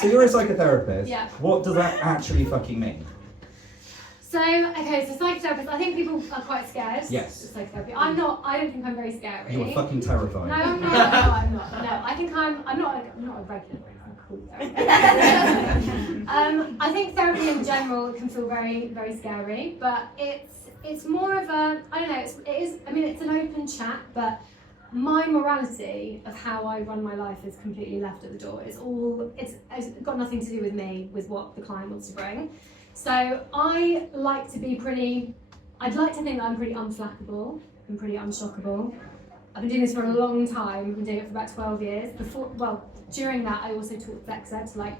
So you're a psychotherapist. Yeah. What does that actually fucking mean? So, okay, so psychotherapist, I think people are quite scared. Yes. Of psychotherapy. I don't think I'm very scary. You are fucking terrifying. No, I'm not. No, I'm not. No, I think I'm not a regular, I'm cool therapist. I think therapy in general can feel very, very scary, but it's more of a, I don't know, it's an open chat, but my morality of how I run my life is completely left at the door. It's got nothing to do with me, with what the client wants to bring. So I'd like to think that I'm pretty unflappable and pretty unshockable. I've been doing this for a long time. I've been doing it for about 12 years. During that, I also taught sex ed to like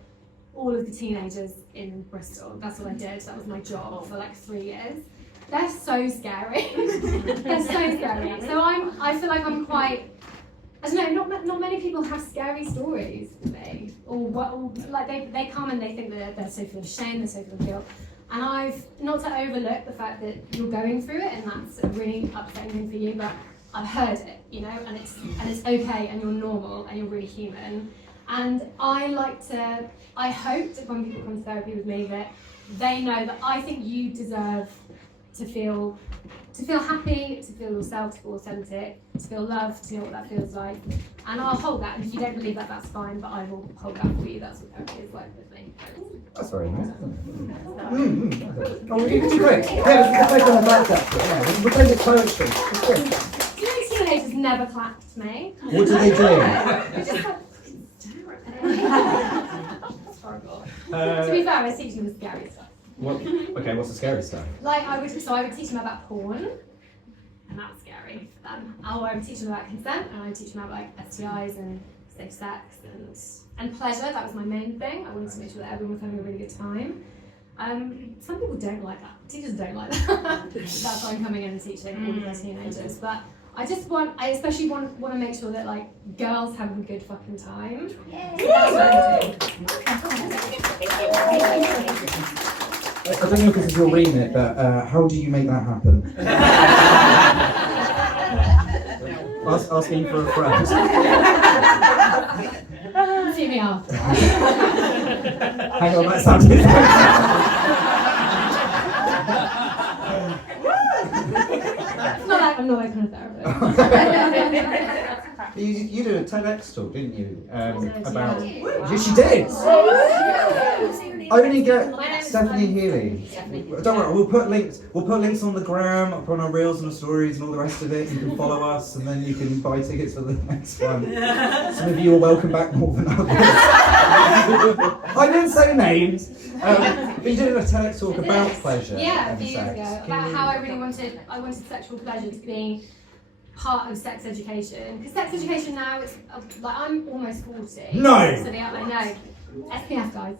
all of the teenagers in Bristol. That's what I did. That was my job for like 3 years. They're so scary. They're so scary. So I feel like I'm quite, I don't know, not many people have scary stories with me. Or like they come and they think that they're so full of shame, they're so full of guilt. And I've, not to overlook the fact that you're going through it and that's a really upsetting thing for you, but I've heard it, you know, and it's okay and you're normal and you're really human. And I hope that when people come to therapy with me that they know that I think you deserve to feel happy, to feel yourself, to feel authentic, to feel loved, to know what that feels like. And I'll hold that. And if you don't believe that, that's fine, but I will hold that for you. That's what therapy is like with me. That's very nice. Oh, it's great. Yeah, let's make on about that. Yeah, we're playing it poetry. It's great. Do you know teenagers never clapped me? What do they do? They just like, that's horrible. To be fair, I was teaching them the scary stuff. Okay, what's the scary stuff? Like I would teach them about porn, and that was scary for them. I would teach them about consent, and I would teach them about like STIs and safe sex and pleasure. That was my main thing. I wanted to make sure that everyone was having a really good time. Some people don't like that. Teachers don't like that. That's why I'm coming in and teaching all of their teenagers. But I especially want to make sure that like girls have a good fucking time. That's what I'm doing. I don't know if this is your remit, but how do you make that happen? Asking for a friend. See me after. Hang on, that sounded I'm not that kind of therapist. You did a TEDx talk, didn't you? About. Yeah. She did! Only get Stephanie Healey. Don't worry, we'll put links on the gram, up on our reels and the stories and all the rest of it. You can follow us and then you can buy tickets for the next one. Some of you are welcome back more than others. I didn't say names. But you did a TEDx talk about pleasure. Yeah, a few and years sex. ago. About how I really wanted sexual pleasure to be part of sex education. Because sex education now, it's like I'm almost 40. No! So I know. SPF guys.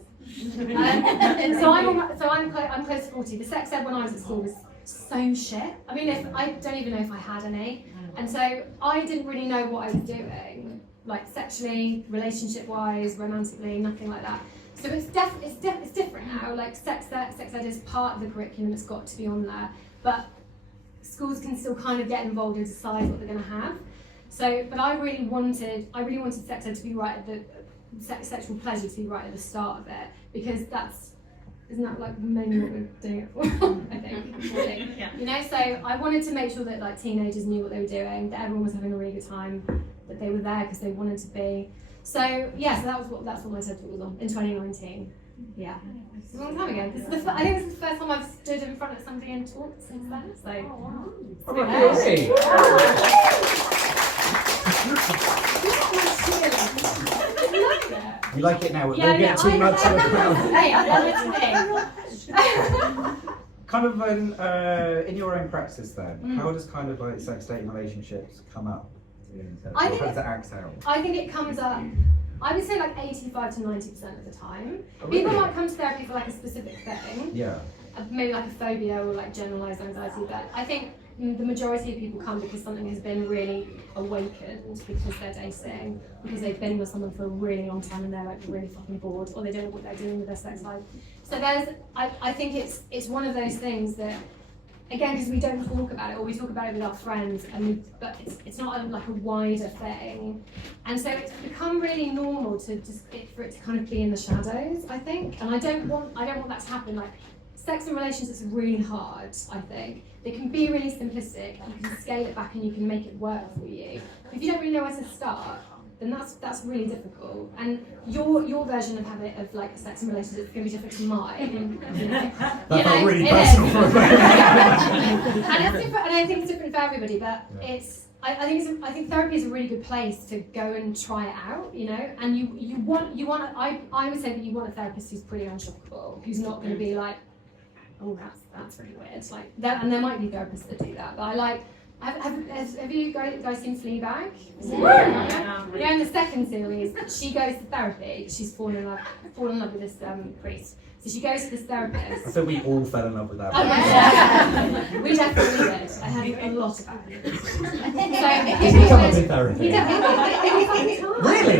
So I'm close to 40. The sex ed when I was at school was so shit. I mean, I don't even know if I had any. And so I didn't really know what I was doing, like sexually, relationship-wise, romantically, nothing like that. So it's different now. Like sex ed is part of the curriculum. It's got to be on there, but schools can still kind of get involved and decide what they're going to have. So, but I really wanted sex ed to be right at the sexual pleasure to be right at the start of it, because isn't that like mainly what we're doing it for? I think. Yeah. You know, so I wanted to make sure that like teenagers knew what they were doing, that everyone was having a really good time, that they were there because they wanted to be. So yeah, so that's what my TED talk was on in 2019. Yeah, it's a long time ago. I think this is the first time I've stood in front of somebody and talked since then. So. You like it now? We'll get too much of it. Hey, I love it. Kind of in your own practice then, how does kind of like sex dating relationships come up? How does it act out? I think it comes up, I would say like 85 to 90% of the time. Oh, really? People might come to therapy for like a specific thing. Yeah. Maybe like a phobia or like generalised anxiety, but I think the majority of people come because something has been really awakened, because they're dating, because they've been with someone for a really long time and they're like really fucking bored, or they don't know what they're doing with their sex life. So I think it's one of those things that again, because we don't talk about it, or we talk about it with our friends, but it's not like a wider thing, and so it's become really normal for it to kind of be in the shadows, I think, and I don't want that to happen. Like, sex and relationships are really hard, I think. They can be really simplistic, you can scale it back and you can make it work for you. If you don't really know where to start, then that's really difficult. And your version of like sex and relationships is going to be different to mine. That felt really personal for a moment. And I think it's different for everybody, but I think therapy is a really good place to go and try it out, and I would say that you want a therapist who's pretty unshockable, who's not going to be like, oh, that's really weird. Like that, and there might be therapists that do that, but I like. Have you guys seen Fleabag? Yeah. In the second series, she goes to therapy. She's fallen in love with this priest. So she goes to this therapist. I think we all fell in love with that. Oh, yeah. We definitely did. I heard a lot about it. Does he come up in therapy? Really?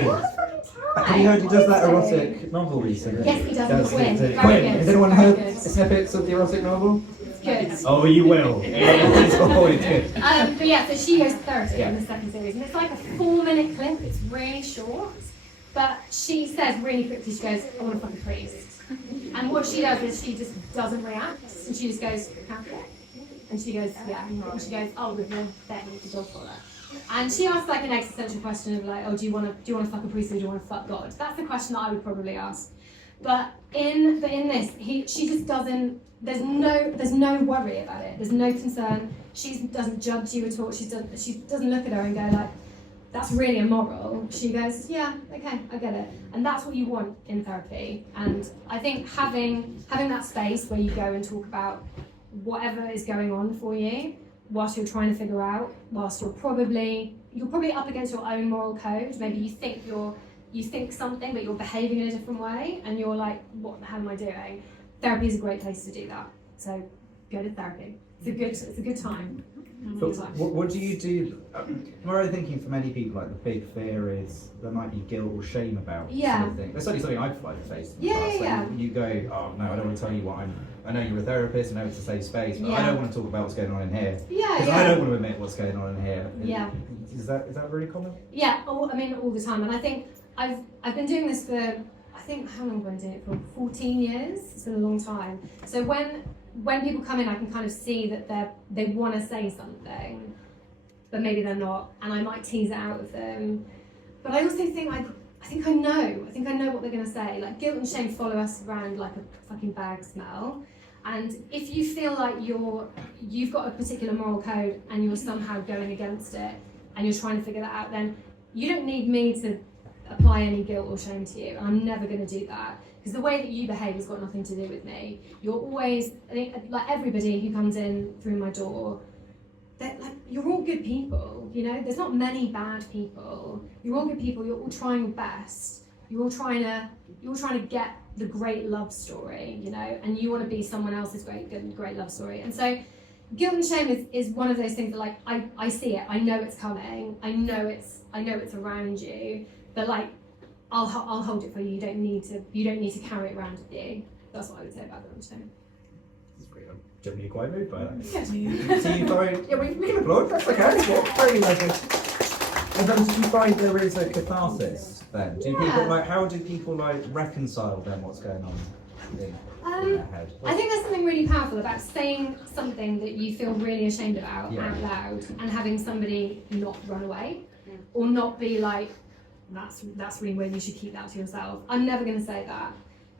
Have you heard he does that erotic novel recently? Yes, he does. Quinn. Has anyone heard snippets of the erotic novel? Good. Oh, you will. It's good. But yeah, so she goes to therapy in the second series, and it's like a 4-minute clip. It's really short, but she says really quickly, she goes, "I want to fuck a priest," and what she does is she just doesn't react, and she just goes, "Catholic," and she goes, "Yeah," and she goes, "Oh, we're going to bet you to go for that." And she asks like an existential question of like, "Oh, do you want to fuck a priest or do you want to fuck God?" That's the question that I would probably ask. But in this, she just doesn't. There's no worry about it. There's no concern. She doesn't judge you at all. She doesn't look at her and go like, "That's really immoral." She goes, "Yeah, okay, I get it." And that's what you want in therapy. And I think having that space where you go and talk about whatever is going on for you, whilst you're trying to figure out, whilst you're probably up against your own moral code. Maybe you think something, but you're behaving in a different way, and you're like, "What the hell am I doing?" Therapy is a great place to do that. So go to therapy. It's a good time. But what do you do? I'm already thinking for many people, like the big fear is there might be guilt or shame about something. That's certainly something I've faced in the past. Like, you go, "Oh no, I don't want to tell you what I know you're a therapist, I know it's a safe space, but I don't want to talk about what's going on in here. Because I don't want to admit what's going on in here." Is that really common? Yeah, all the time. And I think I've been doing this for, how long have I been doing it for? 14 years. It's been a long time. So when people come in, I can kind of see that they want to say something, but maybe they're not, and I might tease it out of them. But I also think I know what they're going to say. Like, guilt and shame follow us around like a fucking bag smell. And if you feel like you've got a particular moral code and you're somehow going against it, and you're trying to figure that out, then you don't need me to apply any guilt or shame to you. I'm never going to do that, because the way that you behave has got nothing to do with me. You're always, like everybody who comes in through my door, you're all good people, there's not many bad people. You're all good people, you're all trying your best. You're all trying to get the great love story, and you want to be someone else's great love story. And so guilt and shame is one of those things that, like, I see it, I know it's coming, I know it's around you. But like, I'll hold it for you. You don't need to carry it around with you. That's what I would say about guilt and shame. That's great. I'm generally quite moved by that. Yeah. So you find, we can applaud. That's okay. Very lovely. And then, do you find there is a catharsis then? How do people reconcile then what's going on in their head? I think there's something really powerful about saying something that you feel really ashamed about out loud, and having somebody not run away, or not be like, that's really weird, you should keep that to yourself. I'm never going to say that.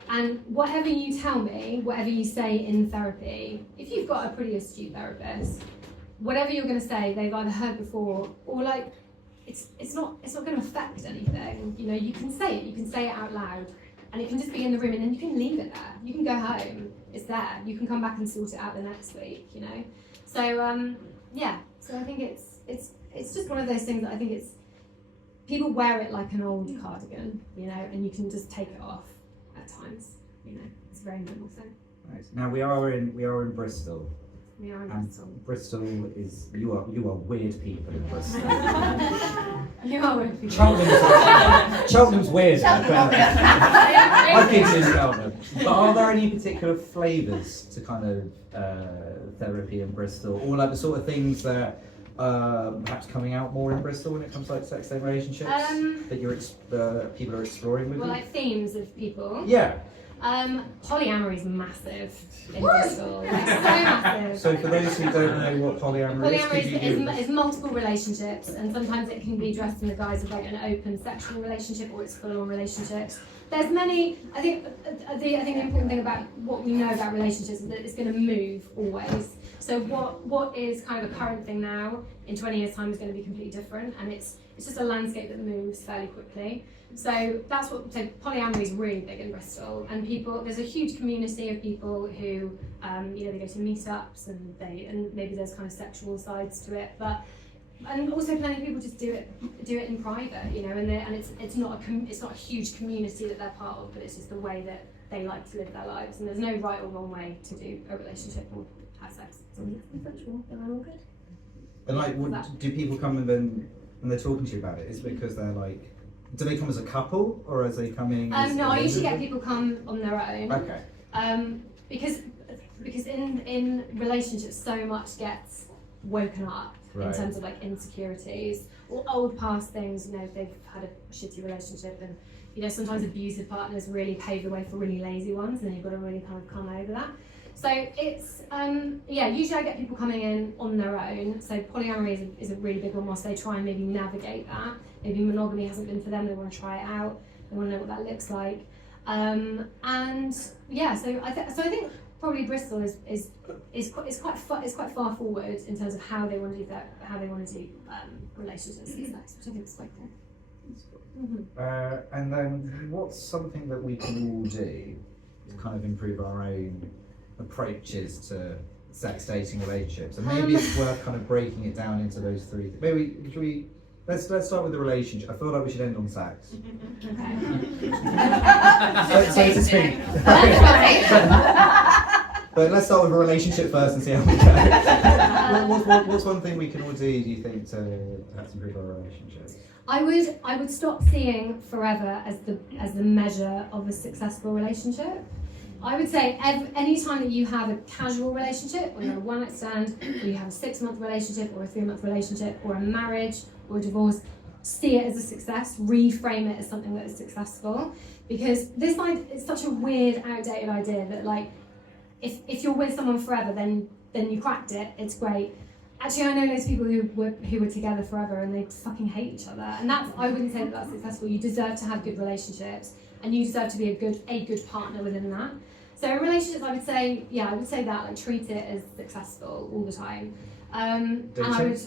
And whatever you tell me, whatever you say in therapy, if you've got a pretty astute therapist, whatever you're going to say, they've either heard before, or like, it's not going to affect anything. You can say it out loud, and it can just be in the room, and then you can leave it there. You can go home, it's there. You can come back and sort it out the next week, So so I think it's just one of those things that I think it's, people wear it like an old cardigan, and you can just take it off at times. It's a very normal thing. Nice. Now we are in Bristol. We are in Bristol. Bristol is you are weird people in Bristol. You are weird people. Cheltenham's weird. I've been to Cheltenham. But are there any particular flavours to kind of therapy in Bristol, or like the sort of things that perhaps coming out more in Bristol when it comes to like sex and relationships that people are exploring with Well, you? like themes of people. Yeah. Polyamory is massive in Bristol, like so massive. So for those who don't know what polyamory Polyamory is multiple relationships, and sometimes it can be dressed in the guise of like an open sexual relationship, or it's full-on relationships. There's many. I think the important thing about what we know about relationships is that it's going to move always. So what is kind of a current thing now, in 20 years' time is going to be completely different, and it's just a landscape that moves fairly quickly. So polyamory is really big in Bristol, and there's a huge community of people who, they go to meetups and maybe there's kind of sexual sides to it, and also plenty of people just do it in private, and it's not a huge community that they're part of, but it's just the way that they like to live their lives, and there's no right or wrong way to do a relationship or have sex. So it's consensual, and all good. And do people come and then when they're talking to you about it, is it because they're like, do they come as a couple or as they coming? No, I usually get people come on their own. Okay. Because in relationships, so much gets woken up in terms of like insecurities or old past things. If they've had a shitty relationship, and sometimes abusive partners really pave the way for really lazy ones, and you've got to really kind of come over that. So it's usually I get people coming in on their own. So polyamory is a really big one, whilst they try and maybe navigate that. Maybe monogamy hasn't been for them, they want to try it out, they want to know what that looks like. So I think probably Bristol is quite far forward in terms of how they want to do relationships and sex, which I think is quite cool. And then what's something that we can all do to kind of improve our own approaches to sex, dating, relationships? And maybe it's worth kind of breaking it down into those three. Maybe let's start with the relationship. I feel like we should end on sex. Okay. So to speak. But let's start with a relationship first and see how we go. What's one thing we can all do you think, to improve our relationships? I would stop seeing forever as the measure of a successful relationship. I would say any time that you have a casual relationship, or you have a one-night stand, or you have a 6-month relationship, or a 3-month relationship, or a marriage, or a divorce, see it as a success, reframe it as something that is successful. Because it's such a weird, outdated idea that like, if you're with someone forever, then you cracked it, it's great. Actually, I know those people who were together forever and they fucking hate each other, and I wouldn't say that that's successful. You deserve to have good relationships, and you deserve to be a good partner within that. So in relationships, I would say that, like, treat it as successful all the time. Dating? And I would,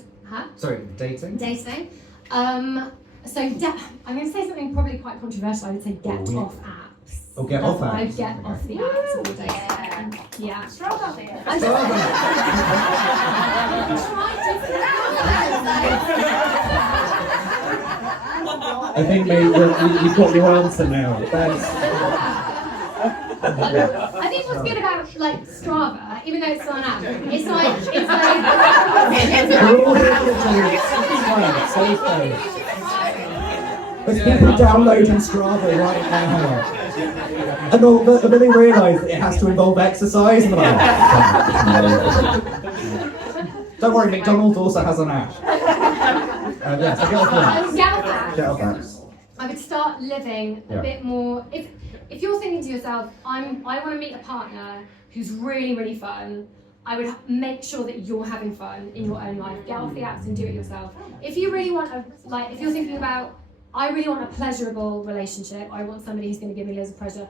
Sorry, dating? Dating. I'm going to say something probably quite controversial. I would say get off apps. Oh, get off apps. I'd get off the apps all day. Yeah. Stroke out there. I think you've got your answer now. I think what's good about like Strava, even though it's not an app, it's like There's people downloading Strava right now. And then they realise that it has to involve exercise, and they're like, don't worry, McDonald's also has an app. So get off apps. I would start living a bit more. If you're thinking to yourself, I want to meet a partner who's really, really fun, I would make sure that you're having fun in your own life. Get off the apps and do it yourself. If you really want if you're thinking about, I really want a pleasurable relationship, I want somebody who's going to give me loads of pleasure,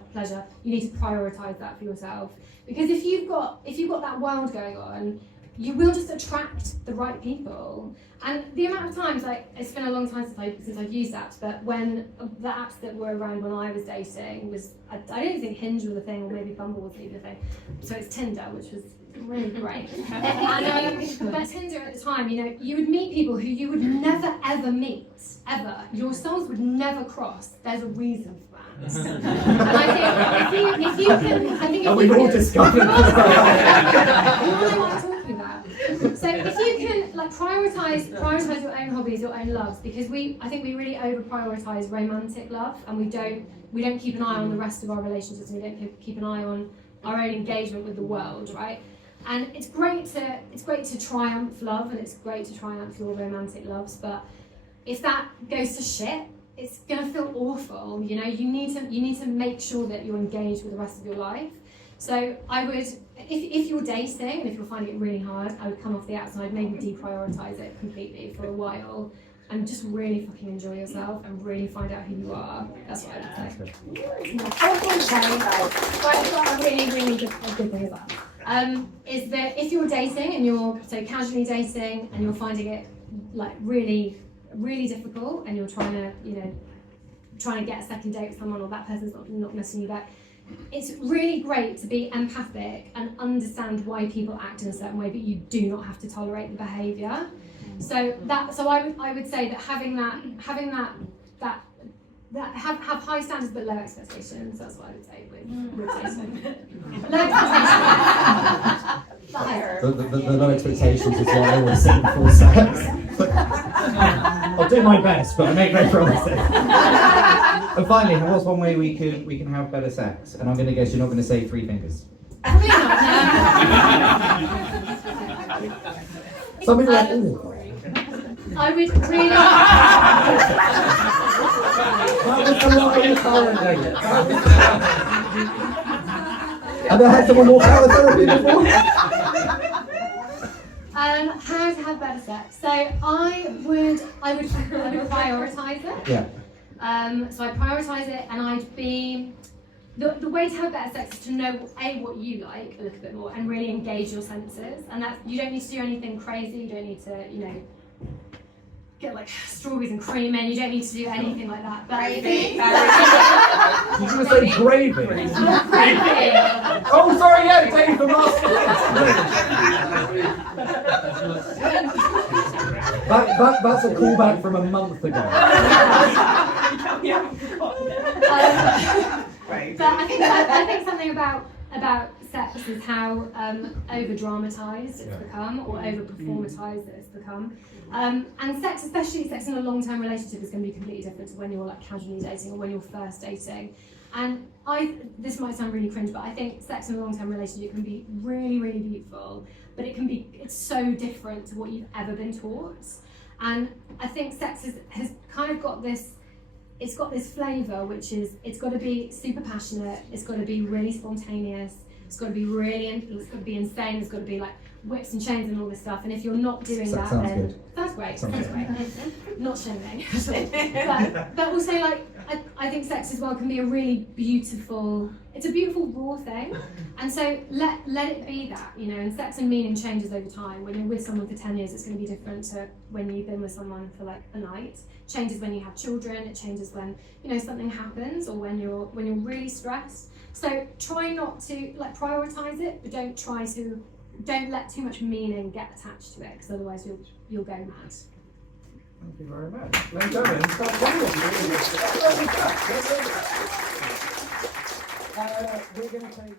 you need to prioritise that for yourself. Because if you've got that world going on, you will just attract the right people. And the amount of times, like, it's been a long time since I've used apps, but when the apps that were around when I was dating I don't even think Hinge was a thing, or maybe Bumble was even a thing. So it's Tinder, which was really great. But Tinder at the time, you would meet people who you would never ever meet, ever. Your souls would never cross. There's a reason for that. And I think if you can, we've all discovered that. So if you can, like, prioritise prioritize your own hobbies, your own loves, because I think we really over prioritize romantic love, and we don't keep an eye on the rest of our relationships, and we don't keep an eye on our own engagement with the world, right? And it's great to triumph love, and it's great to triumph your romantic loves, but if that goes to shit, it's gonna feel awful. You know, you need to make sure that you're engaged with the rest of your life. So I would, if you're dating and if you're finding it really hard, I would come off the apps and I'd maybe deprioritize it completely for a while and just really fucking enjoy yourself and really find out who you are. That's what I would say. I've got a really good thing about is that if you're dating and you're casually dating and you're finding it like really difficult and you're trying to get a second date with someone, or that person's not messing you back, it's really great to be empathic and understand why people act in a certain way, but you do not have to tolerate the behaviour. So I would say that having that have high standards but low expectations. That's what I would say with dating. Low expectations. The low expectations is what I always say before sex. I'll do my best, but I make no promises. And finally, what's one way we can have better sex? And I'm going to guess you're not going to say 3 fingers. Probably not. Something like, ooh. I would really. That was a lot of currently. Have I had someone walk out of therapy before? How to have better sex? So I would prioritise it. Yeah. So I'd prioritise it, and I'd be the way to have better sex is to know what you like a little bit more and really engage your senses. And that you don't need to do anything crazy. You don't need to get like strawberries and cream in. You don't need to do anything like that. But Did you want to say gravy? Oh, sorry, yeah, take the mask. That's a callback from a month ago. But I think something about sex is how over-dramatised it's become, or over-performatised it's become. And sex, especially sex in a long-term relationship, is going to be completely different to when you're like casually dating or when you're first dating. And this might sound really cringe, but I think sex in a long-term relationship can be really, really beautiful, but it's so different to what you've ever been taught. And I think sex has kind of got this, it's got this flavour, which is, it's got to be super passionate, it's got to be really spontaneous, it's got to be it's got to be insane, it's got to be like whips and chains and all this stuff. And if you're not doing that, sounds then good. That's great. Sounds Great. Not shaming. but also, like, I think sex as well can be a really beautiful. It's a beautiful raw thing, and so let it be that, And sex and meaning changes over time. When you're with someone for 10 years, it's going to be different to when you've been with someone for like a night. It changes when you have children. It changes when something happens, or when you're really stressed. So try not to prioritize it, but don't let too much meaning get attached to it, because otherwise you'll go mad. Thank you very much. Ladies and gentlemen, we're going to take